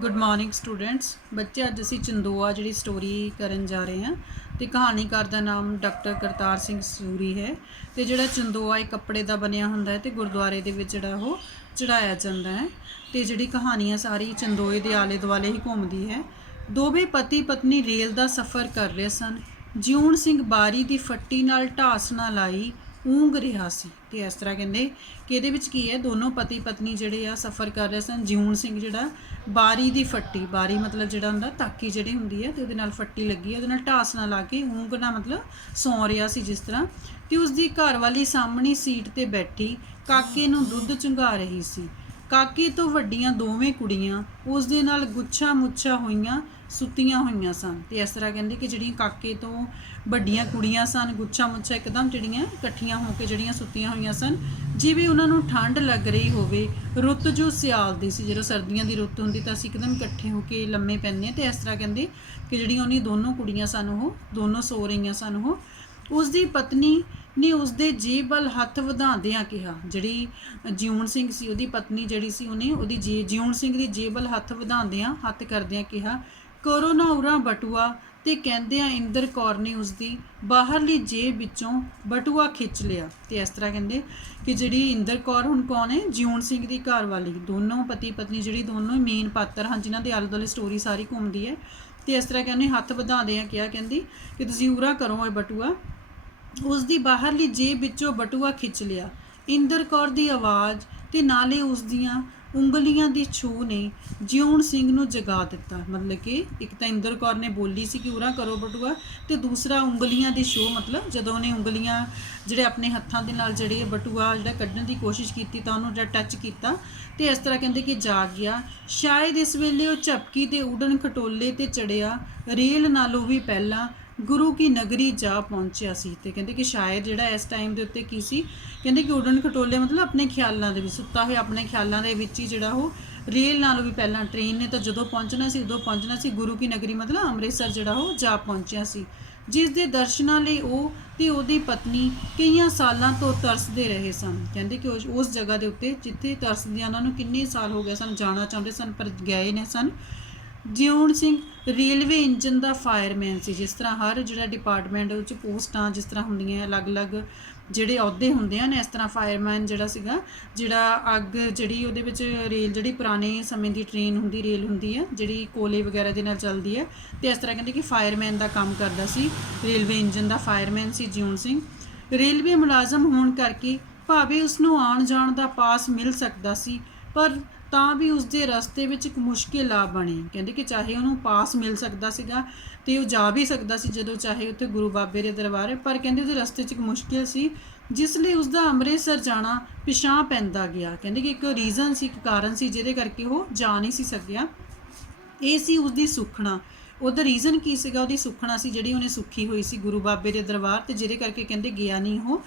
Good morning students. ਬੱਚੇ ਅੱਜ ਅਸੀਂ ਚੰਦੋਆ ਜਿਹੜੀ ਸਟੋਰੀ ਕਰਨ ਜਾ ਰਹੇ ਹਾਂ ਤੇ ਕਹਾਣੀਕਾਰ ਦਾ ਨਾਮ ਡਾਕਟਰ ਕਰਤਾਰ ਸਿੰਘ ਸੂਰੀ ਹੈ ਤੇ ਜਿਹੜਾ ਚੰਦੋਆ ਇੱਕ ਕੱਪੜੇ ਦਾ ਬਣਿਆ ਹੁੰਦਾ ਹੈ ਤੇ ਗੁਰਦੁਆਰੇ ਦੇ ਵਿੱਚ ਜਿਹੜਾ ਉਹ ਚੜਾਇਆ ਜਾਂਦਾ ਹੈ ਤੇ ਜਿਹੜੀ ਕਹਾਣੀ ਹੈ ਸਾਰੀ ਚੰਦੋਏ ਦੇ ਆਲੇ ਦੁਆਲੇ ਹੀ ਘੁੰਮਦੀ ਹੈ। ਦੋਵੇਂ ਪਤੀ ਪਤਨੀ ਰੇਲ ਦਾ ਸਫ਼ਰ ਕਰ ਰਹੇ ਸਨ। ਜਿਉਣ ਸਿੰਘ ਬਾਰੀ ਦੀ ਫੱਟੀ ਨਾਲ ਢਾਸ ਨਾ ਲਾਈ ਊਂਘ ਰਿਹਾ ਸੀ ਤੇ ਇਸ ਤਰ੍ਹਾਂ ਕਹਿੰਦੇ ਕਿ ਇਹਦੇ ਵਿੱਚ ਕੀ ਹੈ, ਦੋਨੋਂ ਪਤੀ ਪਤਨੀ ਜਿਹੜੇ ਆ ਸਫ਼ਰ ਕਰ ਰਹੇ ਸਨ। ਜਿਉਣ ਸਿੰਘ ਜਿਹੜਾ ਬਾਰੀ ਦੀ ਫੱਟੀ, ਬਾਰੀ ਮਤਲਬ ਜਿਹੜਾ ਹੁੰਦਾ ਤਾਕੀ ਜਿਹੜੀ ਹੁੰਦੀ ਹੈ ਤੇ ਉਹਦੇ ਨਾਲ ਫੱਟੀ ਲੱਗੀ ਹੈ, ਉਹਦੇ ਨਾਲ ਢਾਸ ਨਾ ਲਾ ਕੇ ਊਂਘ ਨਾਲ ਮਤਲਬ ਸੌਂ ਰਿਹਾ ਸੀ ਜਿਸ ਤਰ੍ਹਾਂ। ਤੇ ਉਸਦੀ ਘਰ ਵਾਲੀ ਸਾਹਮਣੀ ਸੀਟ ਤੇ ਬੈਠੀ ਕਾਕੇ ਨੂੰ ਦੁੱਧ ਚੁੰਘਾ ਰਹੀ ਸੀ। ਕਾਕੇ ਤੋਂ ਵੱਡੀਆਂ ਦੋਵੇਂ ਕੁੜੀਆਂ ਉਸ ਦੇ ਨਾਲ ਗੁੱਛਾ ਮੁੱਛਾ ਹੋਈਆਂ ਸੁੱਤੀਆਂ ਹੋਈਆਂ ਸਨ ਤੇ ਇਸ ਤਰ੍ਹਾਂ ਕਹਿੰਦੇ ਕਿ ਜਿਹੜੀਆਂ ਕਾਕੇ ਤੋਂ ਵੱਡੀਆਂ ਕੁੜੀਆਂ ਸਨ, ਗੁੱਛਾ ਮੁੱਛਾ ਇੱਕਦਮ ਜਿਹੜੀਆਂ ਇਕੱਠੀਆਂ ਹੋ ਕੇ ਜਿਹੜੀਆਂ ਸੁੱਤੀਆਂ ਹੋਈਆਂ ਸਨ, ਜਿਵੇਂ ਉਹਨਾਂ ਨੂੰ ਠੰਡ ਲੱਗ ਰਹੀ ਹੋਵੇ। ਰੁੱਤ ਜੋ ਸਿਆਲ ਦੀ ਸੀ, ਜਦੋਂ ਸਰਦੀਆਂ ਦੀ ਰੁੱਤ ਹੁੰਦੀ ਤਾਂ ਅਸੀਂ ਇੱਕਦਮ ਇਕੱਠੇ ਹੋ ਕੇ ਲੰਮੇ ਪੈਂਦੇ ਹਾਂ ਤੇ ਇਸ ਤਰ੍ਹਾਂ ਕਹਿੰਦੇ ਕਿ ਜਿਹੜੀਆਂ ਉਹਨੀ ਦੋਨੋਂ ਕੁੜੀਆਂ ਸਨ ਉਹ ਦੋਨੋਂ ਸੋ ਰਹੀਆਂ ਸਨ। ਉਹ ਉਸਦੀ ਪਤਨੀ ਨੇ ਉਸਦੇ ਜੇਬ ਵੱਲ ਹੱਥ ਵਧਾਉਂਦਿਆਂ ਕਿਹਾ, ਜਿਹੜੀ ਜਿਉਣ ਸਿੰਘ ਸੀ ਉਹਦੀ ਪਤਨੀ ਜਿਹੜੀ ਸੀ, ਉਹਨੇ ਉਹਦੀ ਜਿਉਣ ਸਿੰਘ ਦੀ ਜੇਬ ਵੱਲ ਹੱਥ ਵਧਾਉਂਦਿਆਂ ਹੱਥ ਕਰਦਿਆਂ ਕਿਹਾ, ਕਰੋ ਨਾ ਉਰਾਂ ਬਟੂਆ। ਤੇ ਕਹਿੰਦਿਆਂ ਇੰਦਰ ਕੌਰ ਨੇ ਉਸਦੀ ਬਾਹਰਲੀ ਜੇਬ ਵਿੱਚੋਂ ਬਟੂਆ ਖਿੱਚ ਲਿਆ ਤੇ ਇਸ ਤਰ੍ਹਾਂ ਕਹਿੰਦੇ ਕਿ ਜਿਹੜੀ ਇੰਦਰ ਕੌਰ ਹੁਣ ਕੌਣ ਹੈ, ਜਿਉਣ ਸਿੰਘ ਦੀ ਘਰ ਵਾਲੀ। ਦੋਨੋਂ ਪਤੀ ਪਤਨੀ ਜਿਹੜੀ ਦੋਨੋਂ ਮੇਨ ਪਾਤਰ ਹਨ ਜਿਨ੍ਹਾਂ ਦੇ ਆਲੇ ਦੁਆਲੇ ਸਟੋਰੀ ਸਾਰੀ ਘੁੰਮਦੀ ਹੈ ਤੇ ਇਸ ਤਰ੍ਹਾਂ ਕਹਿੰਦੇ ਹੱਥ ਵਧਾਉਂਦਿਆਂ ਕਿਹਾ, ਕਹਿੰਦੀ ਕਿ ਤੁਸੀਂ ਉਰਾ ਕਰੋ ਇਹ ਬਟੂਆ। ਉਸ ਦੀ ਬਾਹਰਲੀ ਜੇਬ ਵਿੱਚੋਂ ਬਟੂਆ ਖਿੱਚ ਲਿਆ। ਇੰਦਰ ਕੌਰ ਦੀ ਆਵਾਜ਼ ਤੇ ਨਾਲੇ ਉਸ ਦੀਆਂ ਉਂਗਲੀਆਂ ਦੀ ਛੂਹ ਨੇ ਜਿਉਣ ਸਿੰਘ ਨੂੰ ਜਗਾ ਦਿੱਤਾ। ਮਤਲਬ ਕਿ ਇੱਕ ਤਾਂ ਇੰਦਰ ਕੌਰ ਨੇ ਬੋਲੀ ਸੀ ਕਿ ਉਰਾ ਕਰੋ ਬਟੂਆ, ਤੇ ਦੂਸਰਾ ਉਂਗਲੀਆਂ ਦੀ ਛੂਹ, ਮਤਲਬ ਜਦੋਂ ਉਹਨੇ ਉਂਗਲੀਆਂ ਜਿਹੜੇ ਆਪਣੇ ਹੱਥਾਂ ਦੇ ਨਾਲ ਜਿਹੜੇ ਬਟੂਆ ਜਿਹੜਾ ਕੱਢਣ ਦੀ ਕੋਸ਼ਿਸ਼ ਕੀਤੀ ਤਾਂ ਉਹਨੂੰ ਜਿਹੜਾ ਟੱਚ ਕੀਤਾ ਤੇ ਇਸ ਤਰ੍ਹਾਂ ਕਹਿੰਦੇ ਕਿ ਜਾਗ ਗਿਆ। ਸ਼ਾਇਦ ਇਸ ਵੇਲੇ ਉਹ ਝਪਕੀ ਤੇ ਉਡਣ ਖਟੋਲੇ ਤੇ ਚੜਿਆ ਰੇਲ ਨਾਲੋਂ ਵੀ ਪਹਿਲਾਂ ਗੁਰੂ ਕੀ ਨਗਰੀ ਜਾ ਪਹੁੰਚਿਆ ਸੀ। ਤੇ ਕਹਿੰਦੇ ਕਿ ਸ਼ਾਇਦ ਜਿਹੜਾ ਇਸ ਟਾਈਮ ਦੇ ਉੱਤੇ ਕੀ ਸੀ, ਕਹਿੰਦੇ ਕਿ ਉਡਣ ਖਟੋਲੇ ਮਤਲਬ ਆਪਣੇ ਖਿਆਲਾਂ ਦੇ ਵਿੱਚ ਸੁੱਤਾ ਹੋਇਆ, ਆਪਣੇ ਖਿਆਲਾਂ ਦੇ ਵਿੱਚ ਹੀ ਜਿਹੜਾ ਉਹ ਰੇਲ ਨਾਲੋਂ ਵੀ ਪਹਿਲਾਂ ਟ੍ਰੇਨ ਨੇ ਤਾਂ ਜਦੋਂ ਪਹੁੰਚਣਾ ਸੀ ਉਦੋਂ ਪਹੁੰਚਣਾ ਸੀ। ਗੁਰੂ ਕੀ ਨਗਰੀ ਮਤਲਬ ਅੰਮ੍ਰਿਤਸਰ ਜਿਹੜਾ ਉਹ ਜਾ ਪਹੁੰਚਿਆ ਸੀ, ਜਿਸ ਦੇ ਦਰਸ਼ਨਾਂ ਲਈ ਉਹ ਤੇ ਉਹਦੀ ਪਤਨੀ ਕਈਆਂ ਸਾਲਾਂ ਤੋਂ ਤਰਸਦੇ ਰਹੇ ਸਨ। ਕਹਿੰਦੇ ਕਿ ਉਸ ਜਗ੍ਹਾ ਦੇ ਉੱਤੇ ਜਿੱਥੇ ਤਰਸਦਿਆਂ ਉਹਨਾਂ ਨੂੰ ਕਿੰਨੇ ਸਾਲ ਹੋ ਗਏ ਸਨ, ਜਾਣਾ ਚਾਹੁੰਦੇ ਸਨ ਪਰ ਗਏ ਨੇ ਸਨ। ਜਿਉਣ ਸਿੰਘ ਰੇਲਵੇ ਇੰਜਨ ਦਾ ਫਾਇਰਮੈਨ ਸੀ। ਜਿਸ ਤਰ੍ਹਾਂ ਹਰ ਜਿਹੜਾ ਡਿਪਾਰਟਮੈਂਟ ਵਿੱਚ ਪੋਸਟਾਂ ਜਿਸ ਤਰ੍ਹਾਂ ਹੁੰਦੀਆਂ, ਅਲੱਗ-ਅਲੱਗ ਜਿਹੜੇ ਅਹੁਦੇ ਹੁੰਦੇ ਹਨ, ਇਸ ਤਰ੍ਹਾਂ ਫਾਇਰਮੈਨ ਜਿਹੜਾ ਸੀਗਾ, ਜਿਹੜਾ ਅੱਗ ਜਿਹੜੀ ਉਹਦੇ ਵਿੱਚ ਰੇਲ ਜਿਹੜੀ ਪੁਰਾਣੇ ਸਮੇਂ ਦੀ ਟ੍ਰੇਨ ਹੁੰਦੀ, ਰੇਲ ਹੁੰਦੀ ਹੈ ਜਿਹੜੀ ਕੋਲੇ ਵਗੈਰਾ ਦੇ ਨਾਲ ਚੱਲਦੀ ਹੈ ਤੇ ਇਸ ਤਰ੍ਹਾਂ ਕਹਿੰਦੇ ਕਿ ਫਾਇਰਮੈਨ ਦਾ ਕੰਮ ਕਰਦਾ ਸੀ। ਰੇਲਵੇ ਇੰਜਨ ਦਾ ਫਾਇਰਮੈਨ ਸੀ ਜਿਉਣ ਸਿੰਘ। ਰੇਲਵੇ ਮੁਲਾਜ਼ਮ ਹੋਣ ਕਰਕੇ ਭਾਵੇਂ ਉਸਨੂੰ ਆਉਣ ਜਾਣ ਦਾ ਪਾਸ ਮਿਲ ਸਕਦਾ ਸੀ, ਪਰ ਤਾਂ ਵੀ ਉਸਦੇ ਰਸਤੇ ਵਿੱਚ ਇੱਕ ਮੁਸ਼ਕਿਲ ਆ ਬਣੀ। ਕਹਿੰਦੇ ਕਿ ਚਾਹੇ ਉਹਨੂੰ ਪਾਸ ਮਿਲ ਸਕਦਾ ਸੀਗਾ ਤੇ ਉਹ ਜਾ ਵੀ ਸਕਦਾ ਸੀ ਜਦੋਂ ਚਾਹੇ ਉੱਥੇ ਗੁਰੂ ਬਾਬੇ ਦੇ ਦਰਬਾਰ, ਪਰ ਕਹਿੰਦੇ ਉਹਦੇ ਰਸਤੇ 'ਚ ਇੱਕ ਮੁਸ਼ਕਿਲ ਸੀ ਜਿਸ ਲਈ ਉਸਦਾ ਅੰਮ੍ਰਿਤਸਰ ਜਾਣਾ ਪਿਛਾਂਹ ਪੈਂਦਾ ਗਿਆ। ਕਹਿੰਦੇ ਕਿ ਇੱਕ ਰੀਜ਼ਨ ਸੀ, ਇੱਕ ਕਾਰਨ ਸੀ ਜਿਹਦੇ ਕਰਕੇ ਉਹ ਜਾ ਨਹੀਂ ਸੀ ਸਕਿਆ। ਇਹ ਸੀ ਉਸਦੀ ਸੁੱਖਣਾ। ਉਹਦਾ ਰੀਜ਼ਨ ਕੀ ਸੀਗਾ? ਉਹਦੀ ਸੁੱਖਣਾ ਸੀ ਜਿਹੜੀ ਉਹਨੇ ਸੁੱਖੀ ਹੋਈ ਸੀ ਗੁਰੂ ਬਾਬੇ ਦੇ ਦਰਬਾਰ ਤੇ ਜਿਹਦੇ ਕਰਕੇ ਕਹਿੰਦੇ ਗਿਆ ਨਹੀਂ ਉਹ।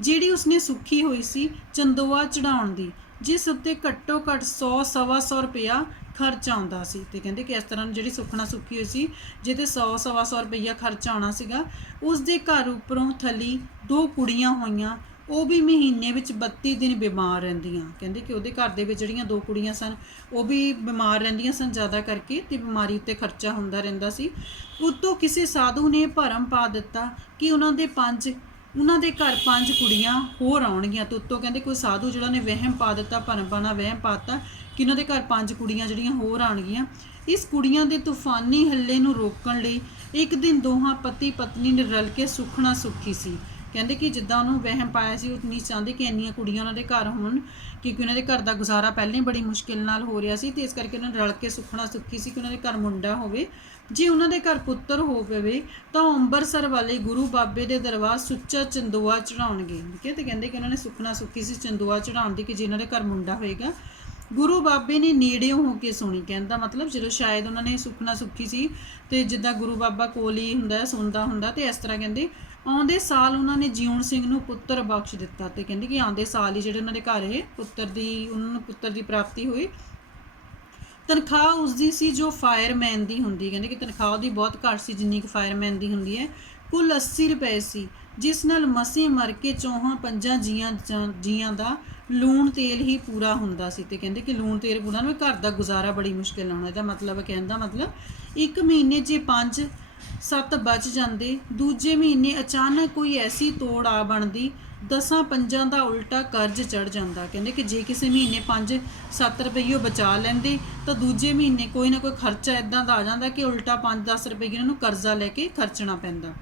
ਜਿਹੜੀ ਉਸਨੇ ਸੁੱਖੀ ਹੋਈ ਸੀ ਚੰਦੋਆ ਚੜਾਉਣ ਦੀ, ਜਿਸ ਉੱਤੇ ਘੱਟੋ ਘੱਟ 100-125 ਰੁਪਇਆ ਖਰਚ ਆਉਂਦਾ ਸੀ। ਤੇ ਕਹਿੰਦੇ ਕਿ ਇਸ ਤਰ੍ਹਾਂ ਜਿਹੜੀ ਸੁੱਖਣਾ ਸੁੱਖੀ ਹੋਈ ਸੀ ਜਿਹਦੇ 100-125 ਰੁਪਈਆ ਖਰਚ ਆਉਣਾ ਸੀਗਾ। ਉਸ ਦੇ ਘਰ ਉੱਪਰੋਂ ਥੱਲੀ 2 ਕੁੜੀਆਂ ਹੋਈਆਂ, ਉਹ ਵੀ ਮਹੀਨੇ ਵਿੱਚ 32 ਦਿਨ ਬਿਮਾਰ ਰਹਿੰਦੀਆਂ। ਕਹਿੰਦੇ ਕਿ ਉਹਦੇ ਘਰ ਦੇ ਵਿੱਚ ਜਿਹੜੀਆਂ 2 ਕੁੜੀਆਂ ਸਨ ਉਹ ਵੀ ਬਿਮਾਰ ਰਹਿੰਦੀਆਂ ਸਨ ਜ਼ਿਆਦਾ ਕਰਕੇ ਤੇ ਬਿਮਾਰੀ ਉੱਤੇ ਖਰਚਾ ਹੁੰਦਾ ਰਹਿੰਦਾ ਸੀ। ਉੱਤੋਂ ਕਿਸੇ ਸਾਧੂ ਨੇ ਭਰਮ ਪਾ ਦਿੱਤਾ ਕਿ ਉਹਨਾਂ ਦੇ ਘਰ 5 ਕੁੜੀਆਂ ਹੋਰ ਆਉਣਗੀਆਂ ਤੇ ਉੱਤੋਂ ਕਹਿੰਦੇ ਕੋਈ ਸਾਧੂ ਜਿਹੜਾ ਨੇ ਵਹਿਮ ਪਾ ਦਿੱਤਾ, ਭਰਮ ਪਾਣਾ ਵਹਿਮ ਪਾਤਾ ਕਿ ਉਹਨਾਂ ਦੇ ਘਰ 5 ਕੁੜੀਆਂ ਜਿਹੜੀਆਂ ਹੋਰ ਆਉਣਗੀਆਂ। ਇਸ ਕੁੜੀਆਂ ਦੇ ਤੂਫਾਨੀ ਹੱਲੇ ਨੂੰ ਰੋਕਣ ਲਈ ਇੱਕ ਦਿਨ ਦੋਹਾਂ ਪਤੀ ਪਤਨੀ ਨੇ ਰਲ ਕੇ ਸੁੱਖਣਾ ਸੁੱਖੀ ਸੀ। ਕਹਿੰਦੇ ਕਿ ਜਿੱਦਾਂ ਉਹਨੂੰ ਵਹਿਮ ਪਾਇਆ ਸੀ, ਉਹ ਨਹੀਂ ਚਾਹੁੰਦੇ ਕਿ ਇੰਨੀਆਂ ਕੁੜੀਆਂ ਉਹਨਾਂ ਦੇ ਘਰ ਹੋਣ, ਕਿਉਂਕਿ ਉਹਨਾਂ ਦੇ ਘਰ ਦਾ ਗੁਜ਼ਾਰਾ ਪਹਿਲਾਂ ਹੀ ਬੜੀ ਮੁਸ਼ਕਿਲ ਨਾਲ ਹੋ ਰਿਹਾ ਸੀ ਤੇ ਇਸ ਕਰਕੇ ਉਹਨਾਂ ਨੇ ਰਲ ਕੇ ਸੁੱਖਣਾ ਸੁੱਖੀ ਸੀ ਕਿ ਉਹਨਾਂ ਦੇ ਘਰ ਮੁੰਡਾ ਹੋਵੇ। ਜੇ ਉਹਨਾਂ ਦੇ ਘਰ ਪੁੱਤਰ ਹੋ ਪਵੇ ਤਾਂ ਅੰਮ੍ਰਿਤਸਰ ਵਾਲੇ ਗੁਰੂ ਬਾਬੇ ਦੇ ਦਰਬਾਰ ਸੁੱਚਾ ਚੰਦੋਆ ਚੜਾਉਣਗੇ। ਠੀਕ ਹੈ, ਤੇ ਕਹਿੰਦੇ ਕਿ ਉਹਨਾਂ ਨੇ ਸੁੱਖਣਾ ਸੁੱਖੀ ਸੀ ਚੰਦੋਆ ਚੜਾਉਣ ਦੀ ਕਿ ਜਿਹਨਾਂ ਦੇ ਘਰ ਮੁੰਡਾ ਹੋਏਗਾ। ਗੁਰੂ ਬਾਬੇ ਨੇ ਨੇੜਿਓਂ ਹੋ ਕੇ ਸੁਣੀ। ਕਹਿੰਦਾ ਮਤਲਬ ਜਦੋਂ ਸ਼ਾਇਦ ਉਹਨਾਂ ਨੇ ਸੁੱਖਣਾ ਸੁੱਖੀ ਸੀ ਤੇ ਜਿੱਦਾਂ ਗੁਰੂ ਬਾਬਾ ਕੋਲ ਹੀ ਹੁੰਦਾ, ਸੁਣਦਾ ਹੁੰਦਾ ਤੇ ਇਸ ਤਰ੍ਹਾਂ ਕਹਿੰਦੇ ਆਉਂਦੇ ਸਾਲ ਉਹਨਾਂ ਨੇ ਜਿਉਣ ਸਿੰਘ ਨੂੰ ਪੁੱਤਰ ਬਖਸ਼ ਦਿੱਤਾ। ਤੇ ਕਹਿੰਦੇ ਕਿ ਆਉਂਦੇ ਸਾਲ ਹੀ ਜਿਹੜੇ ਉਹਨਾਂ ਦੇ ਘਰ ਇਹ ਉਹਨਾਂ ਨੂੰ ਪੁੱਤਰ ਦੀ ਪ੍ਰਾਪਤੀ ਹੋਈ। ਤਨਖਾਹ ਉਸਦੀ ਸੀ ਜੋ ਫਾਇਰਮੈਨ ਦੀ ਹੁੰਦੀ। ਕਹਿੰਦੇ ਕਿ ਤਨਖਾਹ ਉਹਦੀ ਬਹੁਤ ਘੱਟ ਸੀ ਜਿੰਨੀ ਕਿ ਫਾਇਰਮੈਨ ਦੀ ਹੁੰਦੀ ਹੈ। ਕੁੱਲ 80 ਰੁਪਏ ਸੀ, ਜਿਸ ਨਾਲ ਮਸੀਂ ਮਰ ਕੇ ਚੌਹਾਂ ਪੰਜਾਂ ਜੀਆਂ ਦਾ ਲੂਣ ਤੇਲ ਹੀ ਪੂਰਾ ਹੁੰਦਾ ਸੀ। ਤੇ ਕਹਿੰਦੇ ਕਿ ਲੂਣ ਤੇਲ ਪੂਰਾ ਨਾ ਘਰ ਦਾ ਗੁਜ਼ਾਰਾ ਬੜੀ ਮੁਸ਼ਕਿਲ ਨਾਲ ਹੋਣਾ। ਇਹਦਾ ਮਤਲਬ ਕਹਿਣ ਦਾ ਮਤਲਬ ਇੱਕ ਮਹੀਨੇ 'ਚ 5-7 ਬਚ ਜਾਂਦੇ, ਦੂਜੇ ਮਹੀਨੇ ਅਚਾਨਕ ਕੋਈ ਐਸੀ ਤੋੜ ਆ ਬਣਦੀ, 10-5 ਦਾ ਉਲਟਾ ਕਰਜ਼ ਚੜ੍ਹ ਜਾਂਦਾ। ਕਹਿੰਦੇ ਕਿ ਜੇ ਕਿਸੇ ਮਹੀਨੇ 5-7 ਰੁਪਈਏ ਬਚਾ ਲੈਂਦੇ ਤਾਂ ਦੂਜੇ ਮਹੀਨੇ ਕੋਈ ਨਾ ਕੋਈ ਖਰਚਾ ਇੱਦਾਂ ਦਾ ਆ ਜਾਂਦਾ ਕਿ ਉਲਟਾ 5-10 ਰੁਪਈਏ ਉਹਨਾਂ ਨੂੰ ਕਰਜ਼ਾ ਲੈ ਕੇ ਖਰਚਣਾ ਪੈਂਦਾ।